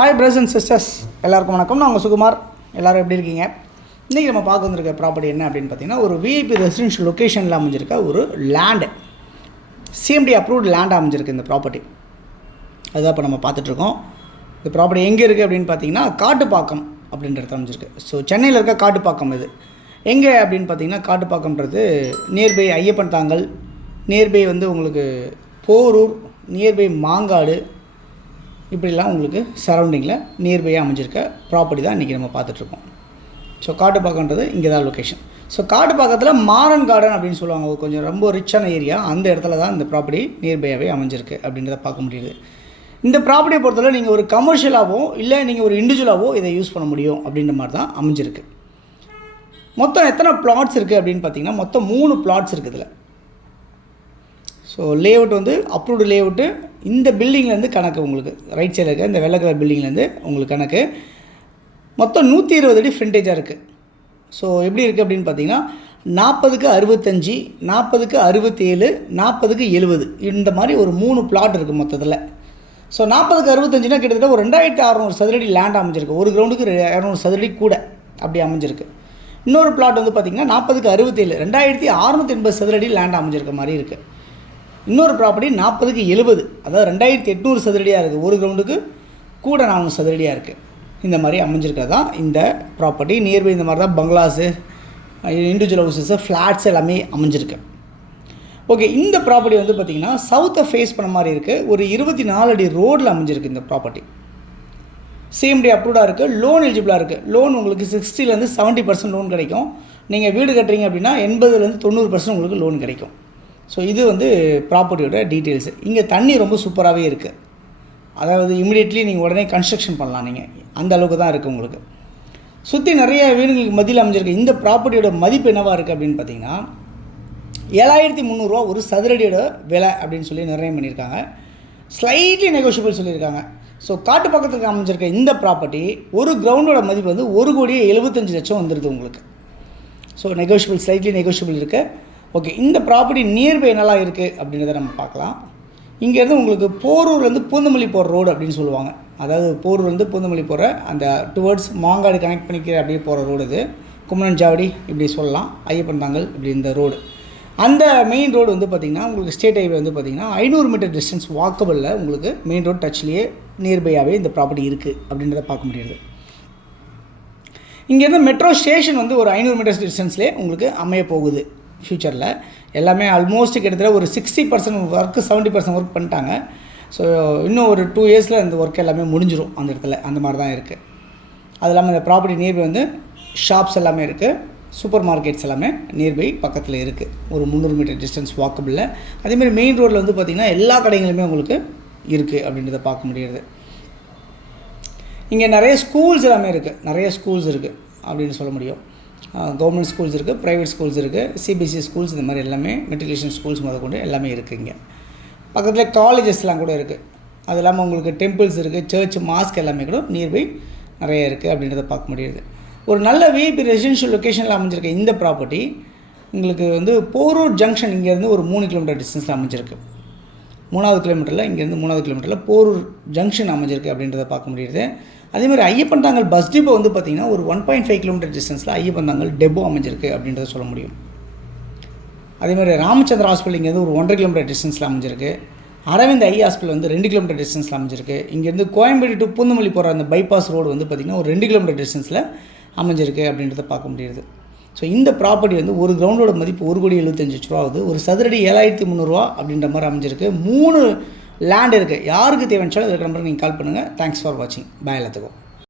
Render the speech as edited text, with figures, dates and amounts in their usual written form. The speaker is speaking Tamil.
ஹாய் பிரதர்ஸ் அண்ட் சிஸ்டர்ஸ், எல்லாருக்கும் வணக்கம். நான் உங்கள் சுகுமார். எல்லோரும் எப்படி இருக்கீங்க? இன்றைக்கி நம்ம பார்க்க வந்திருக்க ப்ராப்பர்ட்டி என்ன அப்படின்னு பார்த்தீங்கன்னா, ஒரு விஐபி ரெசிடென்ஷியல் லொக்கேஷனில் அமைஞ்சிருக்க ஒரு லேண்டு, சிஎம்டி அப்ரூவ்டு லேண்ட் அமைஞ்சிருக்கு இந்த ப்ராப்பர்ட்டி. அதுதான் இப்போ நம்ம பார்த்துட்ருக்கோம். இந்த ப்ராப்பர்ட்டி எங்கே இருக்குது அப்படின்னு பார்த்தீங்கன்னா, காட்டுப்பாக்கம் அப்படின்ற இடத்துல அமைஞ்சிருக்கு. ஸோ சென்னையில் இருக்க காட்டுப்பாக்கம் இது. எங்கே அப்படின்னு பார்த்தீங்கன்னா, காட்டுப்பாக்கம்ன்றது நியர்பை ஐயப்பன் தாங்கல், நியர்பை வந்து உங்களுக்கு போரூர், நியர்பை மாங்காடு, இப்படிலாம் உங்களுக்கு சரௌண்டிங்கில் நியர்பையாக அமைஞ்சிருக்க ப்ராப்பர்ட்டி தான் இன்றைக்கி நம்ம பார்த்துட்ருக்கோம். ஸோ காட்டுப்பாக்கம்ன்றது இங்கே தான் லொக்கேஷன். ஸோ காட்டுப்பாக்கத்தில் மாரன் கார்டன் அப்படின்னு சொல்லுவாங்க, கொஞ்சம் ரொம்ப ரிச்சான ஏரியா. அந்த இடத்துல தான் இந்த ப்ராப்பர்ட்டி நியர்பையாகவே அமைஞ்சிருக்கு அப்படின்றத பார்க்க முடியுது. இந்த ப்ராப்பர்ட்டியை பொறுத்தவரை நீங்கள் ஒரு கமர்ஷியலாகவோ இல்லை நீங்கள் ஒரு இண்டிவிஜுவலாகவோ இதை யூஸ் பண்ண முடியும் அப்படின்ற மாதிரி தான் அமைஞ்சிருக்கு. மொத்தம் எத்தனை பிளாட்ஸ் இருக்குது அப்படின்னு பார்த்தீங்கன்னா, மொத்தம் 3 பிளாட்ஸ் இருக்குது இதில். ஸோ லேஅவுட் வந்து அப்ரூவ்டு லேஅவுட்டு. இந்த பில்டிங்லேருந்து கணக்கு உங்களுக்கு ரைட் சைடில் இருக்க இந்த வெள்ளை கலர் பில்டிங்லேருந்து உங்களுக்கு கணக்கு மொத்தம் 120 அடி ஃப்ரண்டேஜாக இருக்குது. ஸோ எப்படி இருக்குது அப்படின்னு பார்த்தீங்கன்னா, 40க்கு 65, 40க்கு 67, 40க்கு 70 இந்த மாதிரி ஒரு 3 பிளாட் இருக்குது மொத்தத்தில். ஸோ 40க்கு 65னா கிட்டத்தட்ட ஒரு 2600 சதுரடி லேண்ட் அமைஞ்சிருக்கு. ஒரு கிரவுண்டுக்கு 200 சதுரடி கூட அப்படி அமைஞ்சிருக்கு. இன்னொரு பிளாட் வந்து பார்த்திங்கன்னா 40க்கு 67, 2680 சதுரடி லேண்ட் அமைஞ்சிருக்க மாதிரி இருக்குது. இன்னொரு ப்ராப்பர்ட்டி 40க்கு 70, அதாவது 2800 சதுரடியாக இருக்குது. ஒரு கிரவுண்டுக்கு கூட 400 சதுரடியாக இருக்குது. இந்த மாதிரி அமைஞ்சிருக்கிறது தான் இந்த ப்ராப்பர்ட்டி. நியர்பை இந்த மாதிரி தான் பங்களாஸு, இண்டிவிஜுவல் ஹவுசஸ்ஸு, ஃப்ளாட்ஸ் எல்லாமே அமைஞ்சிருக்கு. ஓகே, இந்த ப்ராப்பர்ட்டி வந்து பார்த்திங்கன்னா சவுத்தை ஃபேஸ் பண்ண மாதிரி இருக்குது. ஒரு 24 அடி ரோடில் அமைஞ்சிருக்கு இந்த ப்ராப்பர்ட்டி. சிஎம்டி அப்ரூவ்டாக இருக்குது. லோன் எலிஜிபிளாக இருக்குது. லோன் உங்களுக்கு 60லேருந்து 70% லோன் கிடைக்கும். நீங்கள் வீடு கட்டுறீங்க அப்படின்னா 80லேருந்து 90% உங்களுக்கு லோன் கிடைக்கும். ஸோ இது வந்து ப்ராப்பர்ட்டியோட டீட்டெயில்ஸு. இங்கே தண்ணி ரொம்ப சூப்பராகவே இருக்குது. அதாவது இமிடியேட்லி நீங்கள் உடனே கன்ஸ்ட்ரக்ஷன் பண்ணலாம். நீங்கள் அந்த அளவுக்கு தான் இருக்குது உங்களுக்கு. சுற்றி நிறைய வீடுகளுக்கு மதியில் அமைஞ்சிருக்கு. இந்த ப்ராப்பர்ட்டியோட மதிப்பு என்னவாக இருக்குது அப்படின்னு பார்த்தீங்கன்னா, 7300 ரூபா ஒரு சதுரடியோட விலை அப்படின்னு சொல்லி நிர்ணயம் பண்ணியிருக்காங்க. ஸ்லைட்லி நெகோஷியபிள் சொல்லியிருக்காங்க. ஸோ காட்டு பக்கத்துக்கு அமைஞ்சிருக்க இந்த ப்ராப்பர்ட்டி ஒரு கிரவுண்டோட மதிப்பு வந்து 1,75,00,000 வந்துடுது உங்களுக்கு. ஸோ நெகோஷியபிள், ஸ்லைட்லி நெகோஷியபிள் இருக்குது. ஓகே, இந்த ப்ராப்பர்ட்டி நியர்பை என்னெல்லாம் இருக்குது அப்படின்றத நம்ம பார்க்கலாம். இங்கேருந்து உங்களுக்கு போரூர்லேருந்து பூந்தமல்லி போகிற ரோடு அப்படின்னு சொல்லுவாங்க. அதாவது போரூர்லேருந்து பூந்தமல்லி போகிற அந்த டுவர்ட்ஸ் மாங்காடு கனெக்ட் பண்ணிக்கிற அப்படியே போகிற ரோடு இது. கும்மனஞ்சாவடி இப்படி சொல்லலாம், ஐயப்பன் தாங்கல் இப்படி இந்த ரோடு. அந்த மெயின் ரோடு வந்து பார்த்திங்கன்னா உங்களுக்கு ஸ்டேட் ஹைவே வந்து பார்த்திங்கன்னா 500 மீட்டர் டிஸ்டன்ஸ் வாக்கபிளில் உங்களுக்கு மெயின் ரோடு டச்லேயே நியர்பையாகவே இந்த ப்ராப்பர்ட்டி இருக்குது அப்படின்றத பார்க்க முடியாது. இங்கேருந்து மெட்ரோ ஸ்டேஷன் வந்து ஒரு 500 மீட்டர்ஸ் டிஸ்டன்ஸ்லேயே உங்களுக்கு அமைய போகுது. ஃப்யூச்சரில் எல்லாமே ஆல்மோஸ்ட் கிட்டத்தட்ட ஒரு 60% ஒர்க்கு 70% ஒர்க் பண்ணிட்டாங்க. ஸோ இன்னும் ஒரு 2 இயர்ஸில் இந்த ஒர்க் எல்லாமே முடிஞ்சிடும் அந்த இடத்துல. அந்த மாதிரி தான் இருக்குது. அது இல்லாமல் இந்த ப்ராப்பர்ட்டி நியர்பை வந்து ஷாப்ஸ் எல்லாமே இருக்குது. சூப்பர் மார்க்கெட்ஸ் எல்லாமே நியர்பை பக்கத்தில் இருக்குது. ஒரு 300 மீட்டர் டிஸ்டன்ஸ் வாக்கபிளில். அதேமாதிரி மெயின் ரோட்டில் வந்து பார்த்திங்கன்னா எல்லா கடைகளுமே உங்களுக்கு இருக்குது அப்படின்றத பார்க்க முடியாது. இங்கே நிறைய ஸ்கூல்ஸ் எல்லாமே இருக்குது. நிறைய ஸ்கூல்ஸ் இருக்குது அப்படின்னு சொல்ல முடியும். கவர்மெண்ட் ஸ்கூல்ஸ் இருக்குது, ப்ரைவேட் ஸ்கூல்ஸ் இருக்குது, சிபிஎஸ்சி ஸ்கூல்ஸ், இந்த மாதிரி எல்லாமே மெட்ரிகுலேஷன் ஸ்கூல்ஸ் முதற்கொண்டு எல்லாமே இருக்குது. இங்கே பக்கத்தில் காலேஜஸ்லாம் கூட இருக்குது. அது இல்லாமல் உங்களுக்கு டெம்பிள்ஸ் இருக்குது, சர்ச், மாஸ்க் எல்லாமே கூட நியர்பை நிறைய இருக்குது அப்படின்றத பார்க்க முடியுது. ஒரு நல்ல விஐபி ரெசிடென்ஷியல் லொக்கேஷனில் அமைஞ்சிருக்க இந்த ப்ராப்பர்ட்டி உங்களுக்கு வந்து போரூர் ஜங்ஷன் இங்கேருந்து ஒரு 3 கிலோமீட்டர் டிஸ்டன்ஸில் அமைஞ்சிருக்கு. 3வது கிலோமீட்டரில் இங்கேருந்து 3வது கிலோமீட்டரில் போரூர் ஜங்ஷன் அமைஞ்சிருக்கு அப்படின்றத பார்க்க முடியுது. அதேமாதிரி ஐயப்பன் தாங்கல் பஸ் டிப்போ வந்து பார்த்திங்கன்னா ஒரு 1.5 கிலோமீட்டர் டிஸ்டன்ஸில் ஐயப்பன் தாங்கல் டெப்போ அமைஞ்சிருக்கு அப்படின்றத சொல்ல முடியும். அதேமாதிரி ராமச்சந்திர ஹாஸ்பிட்டல் இங்கேருந்து ஒரு 1.5 கிலோமீட்டர் டிஸ்டன்ஸில் அமைஞ்சிருக்கு. அரவிந்த் ஐ ஹாஸ்பிட்டல் வந்து 2 கிலோமீட்டர் டிஸ்டன்ஸில் அமைஞ்சிருக்கு. இங்கேருந்து கோயம்பேடு டு பூந்தமல்லி போகிற அந்த பைபாஸ் ரோடு வந்து பார்த்திங்கன்னா ஒரு 2 கிலோமீட்டர் டிஸ்டன்ஸில் அமைஞ்சிருக்கு அப்படின்றத பார்க்க முடியுது. ஸோ இந்த ப்ராப்பர்ட்டி வந்து ஒரு கிரவுண்டோட மதிப்பு 1,75,00,000 ஆகுது. ஒரு சதுரடி 7,300 ரூபா அப்படின்ற மாதிரி அமைஞ்சிருக்கு. 3 லேண்ட் இருக்குது. யாருக்கு தேவைச்சாலும் இருக்கிற நம்பருக்கு நீங்கள் கால் பண்ணுங்கள். தேங்க்ஸ் ஃபார் வாட்சிங். பாய் எல்லாத்துக்கும்.